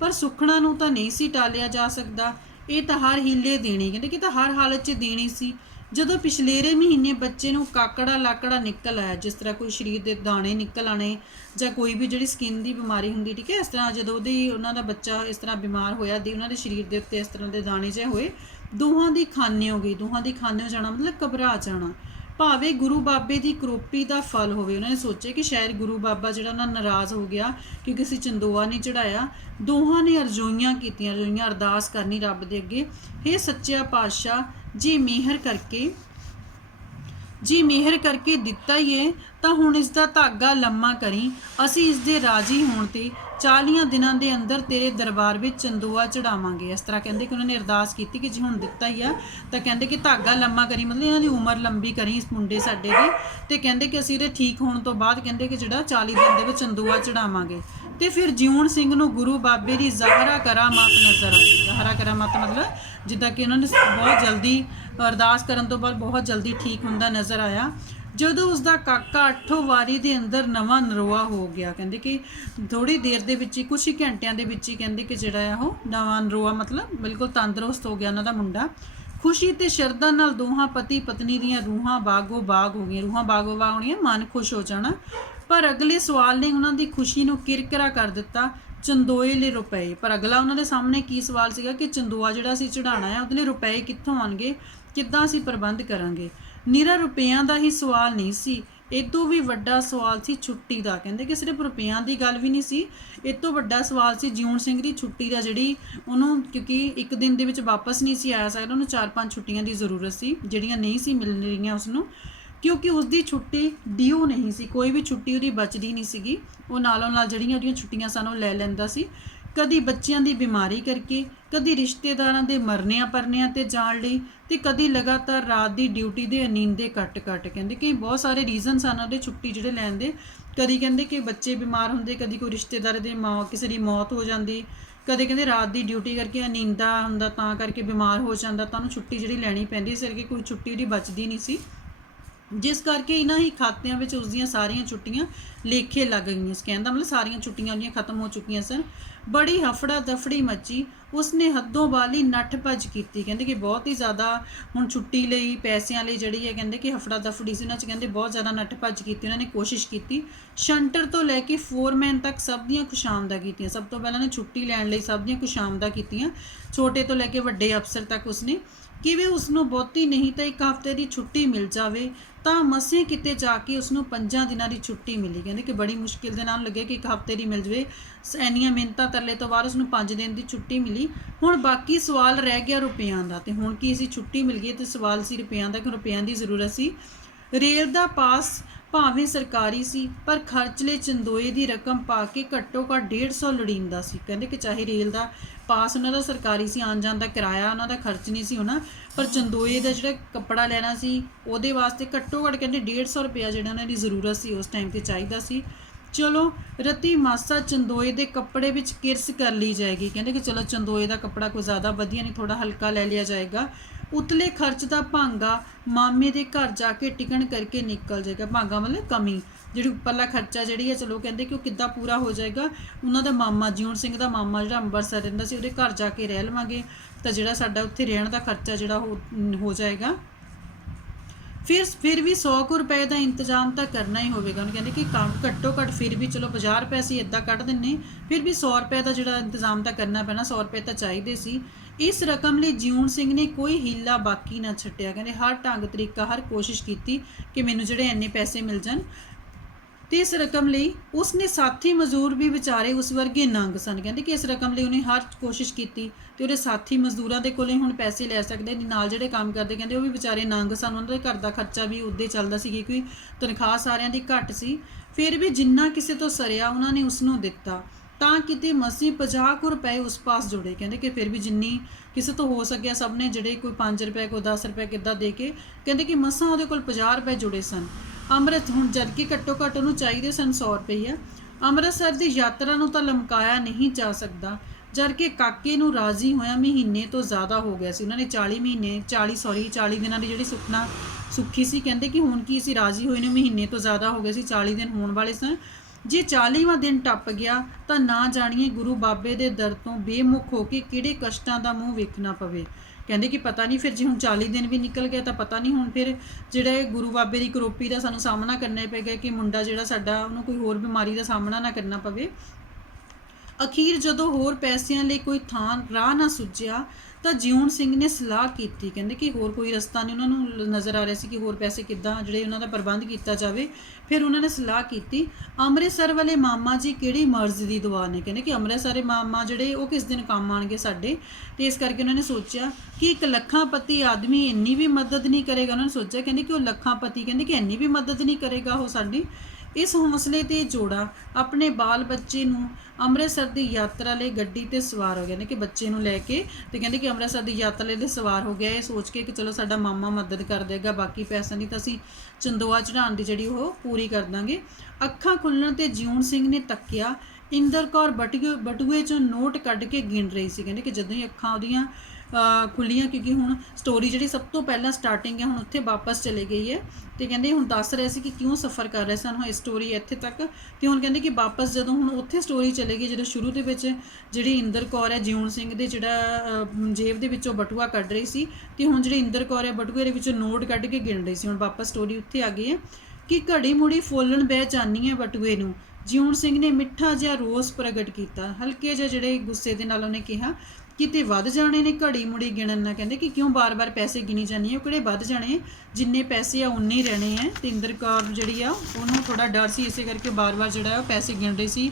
ਪਰ ਸੁੱਖਣਾ ਨੂੰ ਤਾਂ ਨਹੀਂ ਸੀ ਟਾਲਿਆ ਜਾ ਸਕਦਾ, ਇਹ ਤਾਂ ਹਰ ਹੀਲੇ ਦੇਣੀ, ਕਹਿੰਦੇ ਕਿ ਤਾਂ ਹਰ ਹਾਲਤ 'ਚ ਦੇਣੀ ਸੀ। ਜਦੋਂ ਪਿਛਲੇਰੇ ਮਹੀਨੇ ਬੱਚੇ ਨੂੰ ਕਾਕੜਾ ਲਾਕੜਾ ਨਿਕਲ ਆਇਆ, ਜਿਸ ਤਰ੍ਹਾਂ ਕੋਈ ਸਰੀਰ ਦੇ ਦਾਣੇ ਨਿਕਲ ਆਣੇ ਜਾਂ ਕੋਈ ਵੀ ਜਿਹੜੀ ਸਕਿਨ ਦੀ ਬਿਮਾਰੀ ਹੁੰਦੀ, ਠੀਕ ਹੈ, ਇਸ ਤਰ੍ਹਾਂ ਜਦੋਂ ਉਹਨਾਂ ਦਾ ਬੱਚਾ ਇਸ ਤਰ੍ਹਾਂ ਬਿਮਾਰ ਹੋਇਆ ਦੀ ਉਹਨਾਂ ਦੇ ਸਰੀਰ ਦੇ ਉੱਤੇ ਇਸ ਤਰ੍ਹਾਂ ਦੇ ਦਾਣੇ ਜਿਹੇ ਹੋਏ, ਦੋਹਾਂ ਦੀ ਖਾਨੇ ਹੋ ਗਈ। ਦੋਹਾਂ ਦੀ ਖਾਨੇ ਹੋ ਜਾਣਾ ਮਤਲਬ ਘਬਰਾ ਜਾਣਾ, ਭਾਵੇਂ ਗੁਰੂ ਬਾਬੇ ਦੀ ਕਰੋਪੀ ਦਾ ਫਲ ਹੋਵੇ। ਉਹਨਾਂ ਨੇ ਸੋਚਿਆ ਕਿ ਸ਼ਾਇਦ ਗੁਰੂ ਬਾਬਾ ਜਿਹੜਾ ਉਹਨਾਂ ਨਾਰਾਜ਼ ਹੋ ਗਿਆ ਕਿਉਂਕਿ ਅਸੀਂ ਚੰਦੋਆ ਨਹੀਂ ਚੜਾਇਆ। ਦੋਹਾਂ ਨੇ ਅਰਜ਼ੋਈਆਂ ਕੀਤੀਆਂ, ਅਰਜ਼ੋਈਆਂ ਅਰਦਾਸ ਕਰਨੀ ਰੱਬ ਦੇ ਅੱਗੇ, ਹੇ ਸੱਚਿਆ ਪਾਤਸ਼ਾਹ ਜੀ ਮਿਹਰ ਕਰਕੇ ਦਿੱਤਾ ਹੀ ਹੈ ਤਾਂ ਹੁਣ ਇਸ ਦਾ ਧਾਗਾ ਲੰਮਾ ਕਰੀ, ਅਸੀਂ ਇਸ ਦੇ ਰਾਜੀ ਹੋਣ ਤੇ 40 ਦਿਨਾਂ ਦੇ ਅੰਦਰ ਤੇਰੇ ਦਰਬਾਰ ਵਿੱਚ ਚੰਦੋਆ ਚੜਾਵਾਂਗੇ। ਇਸ ਤਰ੍ਹਾਂ ਕਹਿੰਦੇ ਕਿ ਉਹਨਾਂ ਨੇ ਅਰਦਾਸ ਕੀਤੀ ਕਿ ਜੇ ਹੁਣ ਦਿੱਤਾ ਹੀ ਆ ਤਾਂ ਕਹਿੰਦੇ ਕਿ ਧਾਗਾ ਲੰਮਾ ਕਰੀ, ਮਤਲਬ ਇਹਨਾਂ ਦੀ ਉਮਰ ਲੰਬੀ ਕਰੀ ਇਸ ਮੁੰਡੇ ਸਾਡੇ ਦੀ। ਤੇ ਕਹਿੰਦੇ ਕਿ ਅਸੀਂ ਇਹਦੇ ਠੀਕ ਹੋਣ ਤੋਂ ਬਾਅਦ ਕਹਿੰਦੇ ਕਿ ਜਿਹੜਾ 40 ਦਿਨ ਦੇ ਵਿੱਚ ਚੰਦੋਆ ਚੜਾਵਾਂਗੇ। ਤੇ ਫਿਰ ਜਿਉਣ ਸਿੰਘ ਨੂੰ ਗੁਰੂ ਬਾਬੇ ਦੀ ਜ਼ਾਹਰਾ ਕਰਾਮਾਤ ਨਜ਼ਰ ਆਈ। ਜ਼ਾਹਰਾ ਕਰਾਮਾਤ ਮਤਲਬ ਜਿੱਦਾਂ ਕਿ ਉਹਨਾਂ ਨੇ ਬਹੁਤ ਜਲਦੀ ਅਰਦਾਸ ਕਰਨ ਤੋਂ ਬਾਅਦ ਬਹੁਤ ਜਲਦੀ ਠੀਕ ਹੁੰਦਾ ਨਜ਼ਰ ਆਇਆ। ਜਦੋਂ ਉਸਦਾ ਕਾਕਾ 8 ਵਾਰੀ ਦੇ ਅੰਦਰ ਨਵਾਂ ਨਰੋਆ ਹੋ ਗਿਆ, ਕਹਿੰਦੇ ਕਿ ਥੋੜ੍ਹੀ ਦੇਰ ਦੇ ਵਿੱਚ ਹੀ, ਕੁਛ ਹੀ ਘੰਟਿਆਂ ਦੇ ਵਿੱਚ ਹੀ ਕਹਿੰਦੇ ਕਿ ਜਿਹੜਾ ਆ ਉਹ ਨਵਾਂ ਨਰੋਆ ਮਤਲਬ ਬਿਲਕੁਲ ਤੰਦਰੁਸਤ ਹੋ ਗਿਆ ਉਹਨਾਂ ਦਾ ਮੁੰਡਾ। ਖੁਸ਼ੀ ਤੇ ਸ਼ਰਧਾ ਨਾਲ ਦੋਹਾਂ ਪਤੀ ਪਤਨੀ ਦੀਆਂ ਰੂਹਾਂ ਬਾਗੋ ਬਾਗ ਹੋ ਗਈਆਂ। ਰੂਹਾਂ ਬਾਗੋ ਬਾਗ ਹੋਣੀਆਂ, ਮਨ ਖੁਸ਼ ਹੋ ਜਾਣਾ। ਪਰ ਅਗਲੇ ਸਵਾਲ ਨੇ ਉਹਨਾਂ ਦੀ ਖੁਸ਼ੀ ਨੂੰ ਕਿਰਕਿਰਾ ਕਰ ਦਿੱਤਾ, ਚੰਦੋਏ ਲਈ ਰੁਪਏ। ਪਰ ਅਗਲਾ ਉਹਨਾਂ ਦੇ ਸਾਹਮਣੇ ਕੀ ਸਵਾਲ ਸੀਗਾ ਕਿ ਚੰਦੋਆ ਜਿਹੜਾ ਅਸੀਂ ਚੜਾਉਣਾ ਹੈ ਉਹਦੇ ਲਈ ਰੁਪਏ ਕਿੱਥੋਂ ਆਉਣਗੇ, ਕਿੱਦਾਂ ਅਸੀਂ ਪ੍ਰਬੰਧ ਕਰਾਂਗੇ। ਨਿਰਾ ਰੁਪਈਆਂ ਦਾ ਹੀ ਸਵਾਲ ਨਹੀਂ ਸੀ, ਇਹ ਤੋਂ ਵੀ ਵੱਡਾ ਸਵਾਲ ਸੀ ਛੁੱਟੀ ਦਾ। ਕਹਿੰਦੇ ਕਿ ਸਿਰਫ ਰੁਪਈਆਂ ਦੀ ਗੱਲ ਵੀ ਨਹੀਂ ਸੀ, ਇਹ ਤੋਂ ਵੱਡਾ ਸਵਾਲ ਸੀ ਜਿਉਣ ਸਿੰਘ ਦੀ ਛੁੱਟੀ ਦਾ, ਜਿਹੜੀ ਉਹਨੂੰ ਕਿਉਂਕਿ ਇੱਕ ਦਿਨ ਦੇ ਵਿੱਚ ਵਾਪਸ ਨਹੀਂ ਸੀ ਆਇਆ ਸਕਦਾ, ਉਹਨੂੰ 4-5 ਛੁੱਟੀਆਂ ਦੀ ਜ਼ਰੂਰਤ ਸੀ ਜਿਹੜੀਆਂ ਨਹੀਂ ਸੀ ਮਿਲ ਰਹੀਆਂ ਉਸਨੂੰ, ਕਿਉਂਕਿ ਉਸਦੀ ਛੁੱਟੀ ਡਿਊ ਨਹੀਂ ਸੀ, ਕੋਈ ਵੀ ਛੁੱਟੀ ਉਹਦੀ ਬਚਦੀ ਨਹੀਂ ਸੀਗੀ। ਉਹ ਨਾਲੋਂ ਨਾਲ ਜਿਹੜੀਆਂ ਉਹਦੀਆਂ ਛੁੱਟੀਆਂ ਸਨ ਉਹ ਲੈ ਲੈਂਦਾ ਸੀ, ਕਦੀ ਬੱਚਿਆਂ ਦੀ ਬਿਮਾਰੀ ਕਰਕੇ, ਕਦੀ ਰਿਸ਼ਤੇਦਾਰਾਂ ਦੇ ਮਰਨਿਆਂ ਪਰਨਿਆਂ ਤੇ ਜਾਣ ਲਈ, ਤੇ ਕਦੀ ਲਗਾਤਾਰ ਰਾਤ ਦੀ ਡਿਊਟੀ ਦੇ ਨੀਂਦੇ ਕੱਟ ਕਹਿੰਦੇ ਕਿ ਬਹੁਤ ਸਾਰੇ ਰੀਜ਼ਨ ਸਨ ਉਹਦੇ ਛੁੱਟੀ ਜਿਹੜੇ ਲੈਣ ਦੇ। ਕਦੀ ਕਹਿੰਦੇ ਕਿ ਬੱਚੇ ਬਿਮਾਰ ਹੁੰਦੇ, ਕਦੀ ਕੋਈ ਰਿਸ਼ਤੇਦਾਰ ਦੇ ਕਿਸੇ ਦੀ ਮੌਤ ਹੋ ਜਾਂਦੀ, ਕਦੇ ਕਹਿੰਦੇ ਰਾਤ ਦੀ ਡਿਊਟੀ ਕਰਕੇ ਨੀਂਦਾ ਹੁੰਦਾ ਤਾਂ ਕਰਕੇ ਬਿਮਾਰ ਹੋ ਜਾਂਦਾ, ਤਾਂ ਉਹਨੂੰ ਛੁੱਟੀ ਜਿਹੜੀ ਲੈਣੀ ਪੈਂਦੀ ਸੀ ਕਰਕੇ ਕੋਈ ਛੁੱਟੀ ਉਹਦੀ ਬਚਦੀ ਨਹੀਂ ਸੀ, ਜਿਸ ਕਰਕੇ ਇਹਨਾਂ ਹੀ ਖਾਤਿਆਂ ਵਿੱਚ ਉਸਦੀਆਂ ਸਾਰੀਆਂ ਛੁੱਟੀਆਂ ਲੇਖੇ ਲੱਗ ਗਈਆਂ। ਕਹਿਣ ਦਾ ਮਤਲਬ ਸਾਰੀਆਂ ਛੁੱਟੀਆਂ ਉਹਦੀਆਂ ਖਤਮ ਹੋ ਚੁੱਕੀਆਂ ਸਨ। ਬੜੀ ਹਫੜਾ ਦਫੜੀ ਮੱਚੀ, ਉਸਨੇ ਹੱਦੋਂ ਬਾਲੀ ਨੱਠ ਭੱਜ ਕੀਤੀ। ਕਹਿੰਦੇ ਕਿ ਬਹੁਤ ਹੀ ਜ਼ਿਆਦਾ ਹੁਣ ਛੁੱਟੀ ਲਈ ਪੈਸਿਆਂ ਲਈ ਜਿਹੜੀ ਹੈ ਕਹਿੰਦੇ ਕਿ ਹਫੜਾ ਦਫੜੀ ਸੀ ਉਹਨਾਂ 'ਚ, ਕਹਿੰਦੇ ਬਹੁਤ ਜ਼ਿਆਦਾ ਨੱਠ ਭੱਜ ਕੀਤੀ ਉਹਨਾਂ ਨੇ, ਕੋਸ਼ਿਸ਼ ਕੀਤੀ। ਸ਼ੰਟਰ ਤੋਂ ਲੈ ਕੇ ਫੋਰਮੈਨ ਤੱਕ ਸਭ ਦੀਆਂ ਖੁਸ਼ਾਮਦਾਂ ਕੀਤੀਆਂ। ਸਭ ਤੋਂ ਪਹਿਲਾਂ ਨੇ ਛੁੱਟੀ ਲੈਣ ਲਈ ਸਭ ਦੀਆਂ ਖੁਸ਼ਾਮਦਾਂ ਕੀਤੀਆਂ, ਛੋਟੇ ਤੋਂ ਲੈ ਕੇ ਵੱਡੇ ਅਫਸਰ ਤੱਕ ਉਸਨੇ। ਕਿਵੇਂ ਉਸਨੂੰ ਬਹੁਤੀ ਨਹੀਂ ਤਾਂ 1 ਹਫ਼ਤੇ ਦੀ ਛੁੱਟੀ ਮਿਲ ਜਾਵੇ, ਤਾਂ ਮਸੀਂ ਕਿਤੇ ਜਾ ਕੇ ਉਸਨੂੰ 5 ਦਿਨਾਂ ਦੀ ਛੁੱਟੀ ਮਿਲੀ। ਕਹਿੰਦੇ ਕਿ ਬੜੀ ਮੁਸ਼ਕਿਲ ਦੇ ਨਾਲ ਲੱਗੇ ਕਿ 1 ਹਫ਼ਤੇ ਦੀ ਮਿਲ ਜਾਵੇ, ਇੰਨੀਆਂ ਮਿਹਨਤਾਂ ਤਰਲੇ ਤੋਂ ਬਾਅਦ ਉਸਨੂੰ 5 ਦਿਨ ਦੀ ਛੁੱਟੀ ਮਿਲੀ। ਹੁਣ ਬਾਕੀ ਸਵਾਲ ਰਹਿ ਗਿਆ ਰੁਪਇਆਂ ਦਾ, ਤੇ ਹੁਣ ਕੀ ਸੀ, ਛੁੱਟੀ ਮਿਲ ਗਈ ਤੇ ਸਵਾਲ ਸੀ ਰੁਪਇਆਂ ਦਾ ਕਿ ਰੁਪਇਆਂ ਦੀ ਜ਼ਰੂਰਤ ਸੀ। ਰੇਲ ਦਾ ਪਾਸ ਭਾਵੇਂ ਸਰਕਾਰੀ ਸੀ, ਪਰ ਖਰਚਲੇ ਚੰਦੋਏ ਦੀ ਰਕਮ ਪਾ ਕੇ ਘੱਟੋ ਘੱਟ 150 ਲੋੜੀਂਦਾ ਸੀ। ਕਹਿੰਦੇ ਕਿ ਚਾਹੇ ਰੇਲ ਦਾ ਪਾਸ ਉਹਨਾਂ ਦਾ ਸਰਕਾਰੀ ਸੀ, ਆਉਣ ਜਾਣ ਦਾ ਕਿਰਾਇਆ ਉਹਨਾਂ ਦਾ ਖਰਚ ਨਹੀਂ ਸੀ ਹੋਣਾ, ਪਰ ਚੰਦੋਏ ਦਾ ਜਿਹੜਾ ਕੱਪੜਾ ਲੈਣਾ ਸੀ ਉਹਦੇ ਵਾਸਤੇ ਘੱਟੋ ਘੱਟ ਕਹਿੰਦੇ 150 ਰੁਪਇਆ ਜਿਹੜਾ ਉਹਨਾਂ ਦੀ ਜ਼ਰੂਰਤ ਸੀ ਉਸ ਟਾਈਮ 'ਤੇ ਚਾਹੀਦਾ ਸੀ। ਚਲੋ ਰਤੀ ਮਾਸਾ ਚੰਦੋਏ ਦੇ ਕੱਪੜੇ ਵਿੱਚ ਕਿਰਸ ਕਰ ਲਈ ਜਾਏਗੀ। ਕਹਿੰਦੇ ਕਿ ਚਲੋ ਚੰਦੋਏ ਦਾ ਕੱਪੜਾ ਕੋਈ ਜ਼ਿਆਦਾ ਵਧੀਆ ਨਹੀਂ, ਥੋੜ੍ਹਾ ਹਲਕਾ ਲੈ ਲਿਆ ਜਾਏਗਾ। ਉਤਲੇ ਖਰਚ ਦਾ ਭਾਂਗਾ ਮਾਮੇ ਦੇ ਘਰ ਜਾ ਕੇ ਟਿਕਣ ਕਰਕੇ ਨਿਕਲ ਜਾਏਗਾ। ਭਾਂਗਾ ਮਤਲਬ ਕਮੀ, ਜਿਹੜੀ ਉੱਪਰਲਾ ਖਰਚਾ ਜਿਹੜੀ ਹੈ ਚਲੋ ਕਹਿੰਦੇ ਕਿ ਉਹ ਕਿੱਦਾਂ ਪੂਰਾ ਹੋ ਜਾਏਗਾ। ਉਹਨਾਂ ਦਾ ਮਾਮਾ ਜਿਉਣ ਸਿੰਘ ਦਾ ਮਾਮਾ ਜਿਹੜਾ ਅੰਮ੍ਰਿਤਸਰ ਰਹਿੰਦਾ ਸੀ, ਉਹਦੇ ਘਰ ਜਾ ਕੇ ਰਹਿ ਲਵਾਂਗੇ ਤਾਂ ਜਿਹੜਾ ਸਾਡਾ ਉੱਥੇ ਰਹਿਣ ਦਾ ਖਰਚਾ ਜਿਹੜਾ ਹੋ ਜਾਏਗਾ। ਫਿਰ ਵੀ 100 ਕੁ ਰੁਪਏ ਦਾ ਇੰਤਜ਼ਾਮ ਤਾਂ ਕਰਨਾ ਹੀ ਹੋਵੇਗਾ। ਉਹਨੂੰ ਕਹਿੰਦੇ ਕਿ ਘੱਟੋ ਘੱਟ ਫਿਰ ਵੀ ਚਲੋ 50 ਰੁਪਏ ਅਸੀਂ ਇੱਦਾਂ ਕੱਢ ਦਿੰਦੇ, ਫਿਰ ਵੀ 100 ਰੁਪਏ ਦਾ ਜਿਹੜਾ ਇੰਤਜ਼ਾਮ ਤਾਂ ਕਰਨਾ ਪੈਣਾ, 100 ਰੁਪਏ ਤਾਂ ਚਾਹੀਦੇ ਸੀ। ਇਸ ਰਕਮ ਲਈ ਜਿਉਣ ਸਿੰਘ ਨੇ ਕੋਈ ਹੀਲਾ ਬਾਕੀ ਨਾ ਛੱਡਿਆ। ਕਹਿੰਦੇ ਹਰ ਢੰਗ ਤਰੀਕਾ, ਹਰ ਕੋਸ਼ਿਸ਼ ਕੀਤੀ ਕਿ ਮੈਨੂੰ ਜਿਹੜੇ ਇੰਨੇ ਪੈਸੇ ਮਿਲ ਜਾਣ। ਤੇ ਇਸ ਰਕਮ ਲਈ ਉਸਨੇ ਸਾਥੀ ਮਜ਼ਦੂਰ ਵੀ ਵਿਚਾਰੇ ਉਸ ਵਰਗੇ ਨੰਗ ਸਨ। ਕਹਿੰਦੇ ਕਿ ਇਸ ਰਕਮ ਲਈ ਉਹਨੇ ਹਰ ਕੋਸ਼ਿਸ਼ ਕੀਤੀ ਤੇ ਉਹਦੇ ਸਾਥੀ ਮਜ਼ਦੂਰਾਂ ਦੇ ਕੋਲੇ ਹੁਣ ਪੈਸੇ ਲੈ ਸਕਦੇ ਨਾਲ ਜਿਹੜੇ ਕੰਮ ਕਰਦੇ, ਕਹਿੰਦੇ ਉਹ ਵੀ ਵਿਚਾਰੇ ਨੰਗ ਸਨ, ਉਹਨਾਂ ਦੇ ਘਰ ਦਾ ਖਰਚਾ ਵੀ ਉੱਦੇ ਚੱਲਦਾ ਸੀ ਕਿਉਂਕਿ ਤਨਖਾਹ ਸਾਰਿਆਂ ਦੀ ਘੱਟ ਸੀ। ਫਿਰ ਵੀ ਜਿੰਨਾ ਕਿਸੇ ਤੋਂ ਸਰਿਆ ਉਹਨਾਂ ਨੇ ਉਸਨੂੰ ਦਿੱਤਾ। ਤਾਂ ਕਿਤੇ ਮਸੀਂ 50 ਕੁ ਰੁਪਏ ਉਸ ਪਾਸ ਜੁੜੇ। ਕਹਿੰਦੇ ਕਿ ਫਿਰ ਵੀ ਜਿੰਨੀ ਕਿਸੇ ਤੋਂ ਹੋ ਸਕਿਆ ਸਭ ਨੇ, ਜਿਹੜੇ ਕੋਈ 5 ਰੁਪਏ ਕੋਈ 10 ਰੁਪਏ ਕਿੱਦਾਂ ਦੇ ਕੇ, ਕਹਿੰਦੇ ਕਿ ਮਸਾਂ ਉਹਦੇ ਕੋਲ 50 ਰੁਪਏ ਜੁੜੇ ਸਨ। ਅੰਮ੍ਰਿਤ ਹੁਣ ਜਦ ਕਿ ਘੱਟੋ ਘੱਟ ਉਹਨੂੰ ਚਾਹੀਦੇ ਸਨ 100 ਰੁਪਈਆ। ਅੰਮ੍ਰਿਤਸਰ ਦੀ ਯਾਤਰਾ ਨੂੰ ਤਾਂ ਲਮਕਾਇਆ ਨਹੀਂ ਜਾ ਸਕਦਾ, ਜਦ ਕਿ ਕਾਕੇ ਨੂੰ ਰਾਜ਼ੀ ਹੋਇਆ ਮਹੀਨੇ ਤੋਂ ਜ਼ਿਆਦਾ ਹੋ ਗਿਆ ਸੀ। ਉਹਨਾਂ ਨੇ 40 ਦਿਨਾਂ ਦੀ ਜਿਹੜੀ ਸੁੱਖੀ ਸੀ। ਕਹਿੰਦੇ ਕਿ ਹੁਣ ਕੀ ਸੀ, ਰਾਜ਼ੀ ਹੋਏ ਨੂੰ ਮਹੀਨੇ ਤੋਂ ਜ਼ਿਆਦਾ ਹੋ ਗਏ ਸੀ, 40 ਦਿਨ ਹੋਣ ਵਾਲੇ ਸਨ। ਜੇ 40ਵਾਂ ਦਿਨ ਟੱਪ ਗਿਆ ਤਾਂ ਨਾ ਜਾਣੀਏ ਗੁਰੂ ਬਾਬੇ ਦੇ ਦਰ ਤੋਂ ਬੇਮੁਖ ਹੋ ਕੇ ਕਿਹੜੇ ਕਸ਼ਟਾਂ ਦਾ ਮੂੰਹ ਵੇਖਣਾ ਪਵੇ। ਕਹਿੰਦੇ ਕਿ ਪਤਾ ਨਹੀਂ ਫਿਰ ਜੇ ਹੁਣ 40 ਦਿਨ ਵੀ ਨਿਕਲ ਗਿਆ ਤਾਂ ਪਤਾ ਨਹੀਂ ਹੁਣ ਫਿਰ ਜਿਹੜਾ ਗੁਰੂ ਬਾਬੇ ਦੀ ਕਰੋਪੀ ਦਾ ਸਾਨੂੰ ਸਾਹਮਣਾ ਕਰਨਾ ਪਏਗਾ ਕਿ ਮੁੰਡਾ ਜਿਹੜਾ ਸਾਡਾ ਉਹਨੂੰ ਕੋਈ ਹੋਰ ਬਿਮਾਰੀ ਦਾ ਸਾਹਮਣਾ ਨਾ ਕਰਨਾ ਪਵੇ। ਅਖੀਰ ਜਦੋਂ ਹੋਰ ਪੈਸਿਆਂ ਲਈ ਕੋਈ ਰਾਹ ਨਾ ਸੁੱਝਿਆ ਤਾਂ ਜਿਉਣ ਸਿੰਘ ਨੇ ਸਲਾਹ ਕੀਤੀ। ਕਹਿੰਦੇ ਕਿ ਹੋਰ ਕੋਈ ਰਸਤਾ ਨਹੀਂ ਉਹਨਾਂ ਨੂੰ ਨਜ਼ਰ ਆ ਰਿਹਾ ਸੀ ਕਿ ਹੋਰ ਪੈਸੇ ਕਿੱਦਾਂ ਜਿਹੜੇ ਉਹਨਾਂ ਦਾ ਪ੍ਰਬੰਧ ਕੀਤਾ ਜਾਵੇ। ਫਿਰ ਉਹਨਾਂ ਨੇ ਸਲਾਹ ਕੀਤੀ, ਅੰਮ੍ਰਿਤਸਰ ਵਾਲੇ ਮਾਮਾ ਜੀ ਕਿਹੜੀ ਮਰਜ਼ ਦੀ ਦੁਆ ਨੇ। ਕਹਿੰਦੇ ਕਿ ਅੰਮ੍ਰਿਤਸਰ ਮਾਮਾ ਜਿਹੜੇ ਉਹ ਕਿਸ ਦਿਨ ਕੰਮ ਆਉਣਗੇ ਸਾਡੇ, ਅਤੇ ਇਸ ਕਰਕੇ ਉਹਨਾਂ ਨੇ ਸੋਚਿਆ ਕਿ ਇੱਕ ਲੱਖਾਂਪਤੀ ਆਦਮੀ ਇੰਨੀ ਵੀ ਮਦਦ ਨਹੀਂ ਕਰੇਗਾ। ਉਹਨਾਂ ਨੇ ਸੋਚਿਆ ਕਹਿੰਦੇ ਕਿ ਉਹ ਲੱਖਾਂਪਤੀ ਕਹਿੰਦੇ ਕਿ ਇੰਨੀ ਵੀ ਮਦਦ ਨਹੀਂ ਕਰੇਗਾ ਉਹ ਸਾਡੀ। ਇਸ ਹੌਸਲੇ 'ਤੇ ਜੋੜਾ ਆਪਣੇ ਬਾਲ ਬੱਚੇ ਨੂੰ ਅੰਮ੍ਰਿਤਸਰ ਦੀ ਯਾਤਰਾ ਲਈ ਗੱਡੀ 'ਤੇ ਸਵਾਰ ਹੋ ਗਿਆ ਨੇ ਕਿ ਬੱਚੇ ਨੂੰ ਲੈ ਕੇ, ਅਤੇ ਕਹਿੰਦੇ ਕਿ ਅੰਮ੍ਰਿਤਸਰ ਦੀ ਯਾਤਰਾ ਲਈ ਸਵਾਰ ਹੋ ਗਿਆ ਇਹ ਸੋਚ ਕੇ ਕਿ ਚਲੋ ਸਾਡਾ ਮਾਮਾ ਮਦਦ ਕਰ ਦੇਗਾ, ਬਾਕੀ ਪੈਸਾ ਨਹੀਂ ਤਾਂ ਅਸੀਂ ਚੰਦੋਆ ਚੜ੍ਹਾਉਣ ਦੀ ਜਿਹੜੀ ਉਹ ਪੂਰੀ ਕਰ ਦਾਂਗੇ। ਅੱਖਾਂ ਖੁੱਲ੍ਹਣ 'ਤੇ ਜਿਉਣ ਸਿੰਘ ਨੇ ਤੱਕਿਆ, ਇੰਦਰ ਕੌਰ ਬਟੂਏ 'ਚੋਂ ਨੋਟ ਕੱਢ ਕੇ ਗਿਣ ਰਹੀ ਸੀ। ਕਹਿੰਦੇ ਕਿ ਜਦੋਂ ਹੀ ਅੱਖਾਂ ਉਹਦੀਆਂ ਖੁੱਲੀਆਂ, ਕਿਉਂਕਿ ਹੁਣ ਸਟੋਰੀ ਜਿਹੜੀ ਸਭ ਤੋਂ ਪਹਿਲਾਂ ਸਟਾਰਟਿੰਗ ਹੈ ਹੁਣ ਉੱਥੇ ਵਾਪਸ ਚਲੇ ਗਈ ਹੈ, ਅਤੇ ਕਹਿੰਦੇ ਹੁਣ ਦੱਸ ਰਹੇ ਸੀ ਕਿ ਕਿਉਂ ਸਫ਼ਰ ਕਰ ਰਹੇ ਸਨ ਇਹ ਸਟੋਰੀ ਇੱਥੇ ਤੱਕ। ਅਤੇ ਹੁਣ ਕਹਿੰਦੇ ਕਿ ਵਾਪਸ ਜਦੋਂ ਹੁਣ ਉੱਥੇ ਸਟੋਰੀ ਚਲੇ ਗਈ, ਜਦੋਂ ਸ਼ੁਰੂ ਦੇ ਵਿੱਚ ਜਿਹੜੀ ਇੰਦਰ ਕੌਰ ਹੈ ਜਿਉਣ ਸਿੰਘ ਦੇ ਜਿਹੜਾ ਜੇਬ ਦੇ ਵਿੱਚੋਂ ਬਟੂਆ ਕੱਢ ਰਹੀ ਸੀ, ਅਤੇ ਹੁਣ ਜਿਹੜੀ ਇੰਦਰ ਕੌਰ ਹੈ ਬਟੂਏ ਦੇ ਵਿੱਚੋਂ ਨੋਟ ਕੱਢ ਕੇ ਗਿਣ ਰਹੀ ਸੀ। ਹੁਣ ਵਾਪਸ ਸਟੋਰੀ ਉੱਥੇ ਆ ਗਈ ਹੈ ਕਿ ਘੜੀ ਮੁੜੀ ਫੋਲਣ ਬਹਿ ਜਾਂਦੀ ਹੈ ਬਟੂਏ ਨੂੰ। ਜਿਉਣ ਸਿੰਘ ਨੇ ਮਿੱਠਾ ਜਿਹਾ ਰੋਸ ਪ੍ਰਗਟ ਕੀਤਾ, ਹਲਕੇ ਜਿਹੇ ਜਿਹੜੇ ਗੁੱਸੇ ਦੇ ਨਾਲ ਉਹਨੇ ਕਿਹਾ ਕਿਤੇ ਵੱਧ ਜਾਣੇ ਨੇ ਘੜੀ ਮੁੜੀ ਗਿਣਨ ਨਾ। ਕਹਿੰਦੇ ਕਿ ਕਿਉਂ ਬਾਰ-ਬਾਰ ਪੈਸੇ ਗਿਣੀ ਜਾਂਦੀ ਹੈ, ਉਹ ਕਿਹੜੇ ਵੱਧ ਜਾਣੇ, ਜਿੰਨੇ ਪੈਸੇ ਆ ਉਨੇ ਹੀ ਰਹਿਣੇ ਹੈ। ਤੇ ਇੰਦਰ ਕੌਰ ਜਿਹੜੀ ਆ ਉਹਨੂੰ ਥੋੜਾ ਡਰ ਸੀ, ਇਸੇ ਕਰਕੇ ਬਾਰ-ਬਾਰ ਜਿਹੜਾ ਉਹ ਪੈਸੇ ਗਿਣ ਰਹੀ ਸੀ।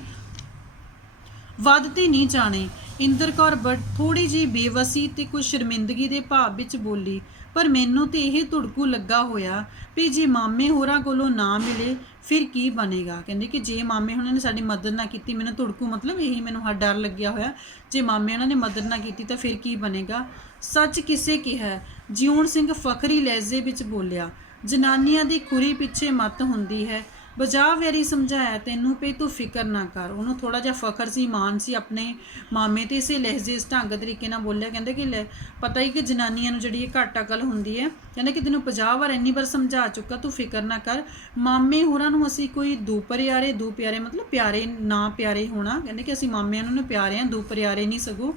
ਵੱਧ ਤੇ ਨਹੀਂ ਜਾਣੇ। ਇੰਦਰ ਕੌਰ ਥੋੜੀ ਜਿਹੀ ਬੇਵਸੀ ਤੇ ਕੁਝ ਸ਼ਰਮਿੰਦਗੀ ਦੇ ਭਾਵ ਵਿੱਚ ਬੋਲੀ, ਪਰ ਮੈਨੂੰ ਤੇ ਇਹ ਧੁੜਕੂ ਲੱਗਾ ਹੋਇਆ ਵੀ ਜੇ ਮਾਮੇ ਹੋਰਾਂ ਕੋਲੋਂ ਨਾ ਮਿਲੇ ਫਿਰ ਕੀ ਬਣੇਗਾ। ਕਹਿੰਦੇ ਕਿ ਜੇ ਮਾਮੇ ਉਹਨਾਂ ਨੇ ਸਾਡੀ ਮਦਦ ਨਾ ਕੀਤੀ, ਮੈਨੂੰ ਧੁੜਕੂ ਮਤਲਬ ਇਹੀ ਮੈਨੂੰ ਡਰ ਲੱਗਿਆ ਹੋਇਆ, ਜੇ ਮਾਮੇ ਉਹਨਾਂ ਨੇ ਮਦਦ ਨਾ ਕੀਤੀ ਤਾਂ ਫਿਰ ਕੀ ਬਣੇਗਾ। ਸੱਚ ਕਿਸੇ ਕਿਹਾ, ਜਿਉਣ ਸਿੰਘ ਫਖਰੀ ਲਹਿਜ਼ੇ ਵਿੱਚ ਬੋਲਿਆ, ਜਨਾਨੀਆਂ ਦੀ ਖੁਰੀ ਪਿੱਛੇ ਮੱਤ ਹੁੰਦੀ ਹੈ। ਬਜਾ ਵੇਰੀ ਸਮਝਾਇਆ ਤੈਨੂੰ ਪਈ ਤੂੰ ਫਿਕਰ ਨਾ ਕਰ। ਉਹਨੂੰ ਥੋੜਾ ਜਿਹਾ ਫਖਰ ਸੀ, ਮਾਣ ਸੀ ਆਪਣੇ ਮਾਮੇ ਤੇ, ਇਸੇ ਲਹਿਜ਼ੇ ਇਸ ਢੰਗ ਤਰੀਕੇ ਨਾਲ ਬੋਲਿਆ। ਕਹਿੰਦੇ ਕਿ ਪਤਾ ਹੀ ਕਿ ਜਨਾਨੀਆਂ ਨੂੰ ਜਿਹੜੀ ਇਹ ਘੱਟ ਅਕਲ ਹੁੰਦੀ ਹੈ। ਕਹਿੰਦੇ ਕਿ ਤੈਨੂੰ 50 ਵਾਰ ਇੰਨੀ ਵਾਰ ਸਮਝਾ ਚੁੱਕਾ, ਤੂੰ ਫਿਕਰ ਨਾ ਕਰ। ਮਾਮੇ ਹੋਰਾਂ ਨੂੰ ਅਸੀਂ ਕੋਈ ਦੂ ਪਿਆਰੇ ਮਤਲਬ ਪਿਆਰੇ ਨਾ ਪਿਆਰੇ ਹੋਣਾ। ਕਹਿੰਦੇ ਕਿ ਅਸੀਂ ਮਾਮਿਆਂ ਨੂੰ ਪਿਆਰੇ ਹਾਂ, ਦੂ ਪਿਆਰੇ ਨਹੀਂ ਸਗੋਂ।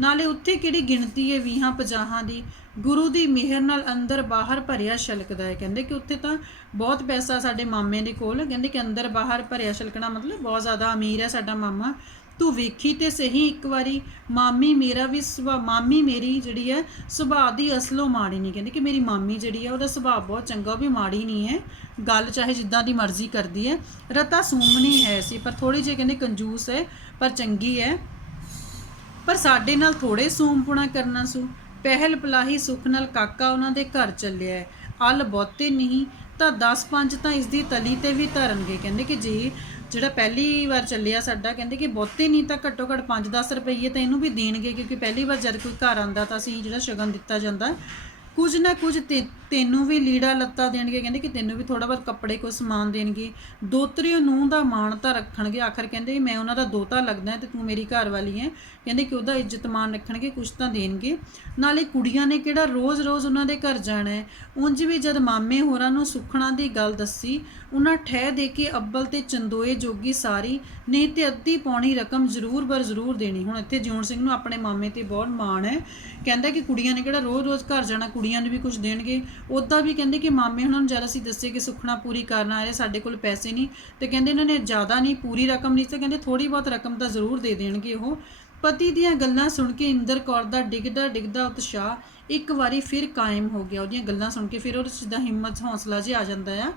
ਨਾਲੇ ਉੱਥੇ ਕਿਹੜੀ ਗਿਣਤੀ ਹੈ 20-50 ਦੀ, ਗੁਰੂ ਦੀ ਮਿਹਰ ਨਾਲ ਅੰਦਰ ਬਾਹਰ ਭਰਿਆ ਛਲਕਦਾ ਹੈ। ਕਹਿੰਦੇ ਕਿ ਉੱਥੇ ਤਾਂ ਬਹੁਤ ਪੈਸਾ ਸਾਡੇ ਮਾਮੇ ਦੇ ਕੋਲ, ਕਹਿੰਦੇ ਕਿ ਅੰਦਰ ਬਾਹਰ ਭਰਿਆ ਛਲਕਣਾ ਮਤਲਬ ਬਹੁਤ ਜ਼ਿਆਦਾ ਅਮੀਰ ਹੈ ਸਾਡਾ ਮਾਮਾ। ਤੂੰ ਵੇਖੀ ਤੇ ਸਹੀ ਇੱਕ ਵਾਰੀ, ਮਾਮੀ ਮੇਰੀ ਜਿਹੜੀ ਹੈ ਸੁਭਾਅ ਦੀ ਅਸਲੋਂ ਮਾੜੀ ਨਹੀਂ। ਕਹਿੰਦੇ ਕਿ ਮੇਰੀ ਮਾਮੀ ਜਿਹੜੀ ਹੈ ਉਹਦਾ ਸੁਭਾਅ ਬਹੁਤ ਚੰਗਾ, ਉਹ ਵੀ ਮਾੜੀ ਨਹੀਂ ਹੈ, ਗੱਲ ਚਾਹੇ ਜਿੱਦਾਂ ਦੀ ਮਰਜ਼ੀ ਕਰਦੀ ਹੈ। ਰਤਾ ਸੂਮਣੀ ਹੈ ਸੀ ਪਰ ਥੋੜੀ ਜਿਹੀ ਕਹਿੰਦੇ ਕੰਜੂਸ ਹੈ, ਪਰ ਚੰਗੀ ਹੈ, ਪਰ ਸਾਡੇ ਨਾਲ ਥੋੜੇ ਸੂਮਪੁਣਾ ਕਰਨਾ ਸੂ। ਪਹਿਲ ਪਲਾਹੀ ਸੁੱਖ ਨਾਲ ਕਾਕਾ ਉਹਨਾਂ ਦੇ ਘਰ ਚੱਲਿਆ, ਅਲ ਬਹੁਤੇ ਨਹੀਂ ਤਾਂ 10-5 ਤਾਂ ਇਸ ਦੀ ਤਲੀ ਤੇ ਵੀ ਧਰਨਗੇ। ਕਹਿੰਦੇ ਕਿ ਜੇ ਜਿਹੜਾ ਪਹਿਲੀ ਵਾਰ ਚੱਲਿਆ ਸਾਡਾ, ਕਹਿੰਦੇ ਕਿ ਬਹੁਤੇ ਨਹੀਂ ਤਾਂ ਘੱਟੋ ਘੱਟ 5-10 ਰੁਪਈਏ ਤਾਂ ਇਹਨੂੰ ਵੀ ਦੇਣਗੇ, ਕਿਉਂਕਿ ਪਹਿਲੀ ਵਾਰ ਜਦ ਕੋਈ ਘਰ ਆਉਂਦਾ ਤਾਂ ਅਸੀਂ ਜਿਹੜਾ ਸ਼ਗਨ ਦਿੱਤਾ ਜਾਂਦਾ, ਕੁਝ ਨਾ ਕੁਝ ਤੈਨੂੰ ਵੀ ਲੀੜਾ ਲੱਤਾ ਦੇਣਗੇ। ਕਹਿੰਦੇ ਕਿ ਤੈਨੂੰ ਵੀ ਥੋੜਾ ਬਹੁਤ ਕੱਪੜੇ ਕੋਈ ਸਮਾਨ ਦੇਣਗੇ। ਦੋਤਰੀਓ ਨੂੰਹ ਦਾ ਮਾਣ ਤਾਂ ਰੱਖਣਗੇ, ਆਖਰ ਕਹਿੰਦੇ ਮੈਂ ਉਹਨਾਂ ਦਾ ਦੋਤਾ ਲੱਗਦਾ ਤੇ ਤੂੰ ਮੇਰੀ ਘਰ ਵਾਲੀ ਹੈ। ਕਹਿੰਦੇ ਕਿ ਉਹਦਾ ਇੱਜ਼ਤ ਮਾਣ ਰੱਖਣਗੇ, ਕੁਛ ਤਾਂ ਦੇਣਗੇ। ਨਾਲੇ ਕੁੜੀਆਂ ਨੇ ਕਿਹੜਾ ਰੋਜ਼-ਰੋਜ਼ ਉਹਨਾਂ ਦੇ ਘਰ ਜਾਣਾ ਹੈ। ਉਂਝ ਵੀ ਜਦ ਮਾਮੇ ਹੋਰਾਂ ਨੂੰ ਸੁੱਖਣਾ ਦੀ ਗੱਲ ਦੱਸੀ, ਉਹਨਾਂ ਠਹਿ ਦੇ ਕੇ ਅੱਬਲ ਤੇ ਚੰਦੋਏ ਜੋਗੀ ਸਾਰੀ, ਨਹੀਂ ਤੇ ਅੱਧੀ ਪੌਣੀ ਰਕਮ ਜ਼ਰੂਰ ਦੇਣੀ। ਹੁਣ ਇੱਥੇ ਜਿਉਣ ਸਿੰਘ ਨੂੰ ਆਪਣੇ ਮਾਮੇ ਤੇ ਬਹੁਤ ਮਾਣ ਹੈ। ਕਹਿੰਦਾ ਕਿ ਕੁੜੀਆਂ ਨੇ ਕਿਹੜਾ ਰੋਜ਼-ਰੋਜ਼ ਘਰ ਜਾਣਾ, ਕੁੜੀਆਂ ਨੂੰ ਵੀ ਕੁਝ ਦੇਣਗੇ। ਉੱਦਾਂ ਵੀ ਕਹਿੰਦੇ ਕਿ ਮਾਮੇ ਉਹਨਾਂ ਨੂੰ ਜਦ ਅਸੀਂ ਦੱਸੇ ਕਿ ਸੁੱਖਣਾ ਪੂਰੀ ਕਰਨ ਆਏ, ਸਾਡੇ ਕੋਲ ਪੈਸੇ ਨਹੀਂ, ਤੇ ਕਹਿੰਦੇ ਇਹਨਾਂ ਨੇ ਜ਼ਿਆਦਾ ਨਹੀਂ, ਪੂਰੀ ਰਕਮ ਨਹੀਂ, ਤੇ ਕਹਿੰਦੇ ਥੋੜੀ ਬਹੁਤ ਰਕਮ ਤਾਂ ਜ਼ਰੂਰ ਦੇ ਦੇਣਗੇ ਉਹ। ਪਤੀ ਦੀਆਂ ਗੱਲਾਂ ਸੁਣ ਕੇ ਇੰਦਰ ਕੌਰ ਦਾ ਡਿੱਗਦਾ ਉਤਸ਼ਾਹ ਇੱਕ ਵਾਰੀ ਫਿਰ ਕਾਇਮ ਹੋ ਗਿਆ। ਉਹਦੀਆਂ ਗੱਲਾਂ ਸੁਣ ਕੇ ਫਿਰ ਉਹਦੇ 'ਚ ਜਿੱਦਾਂ ਹਿੰਮਤ ਹੌਸਲਾ ਜਿਹਾ ਆ ਜਾਂਦਾ ਆ।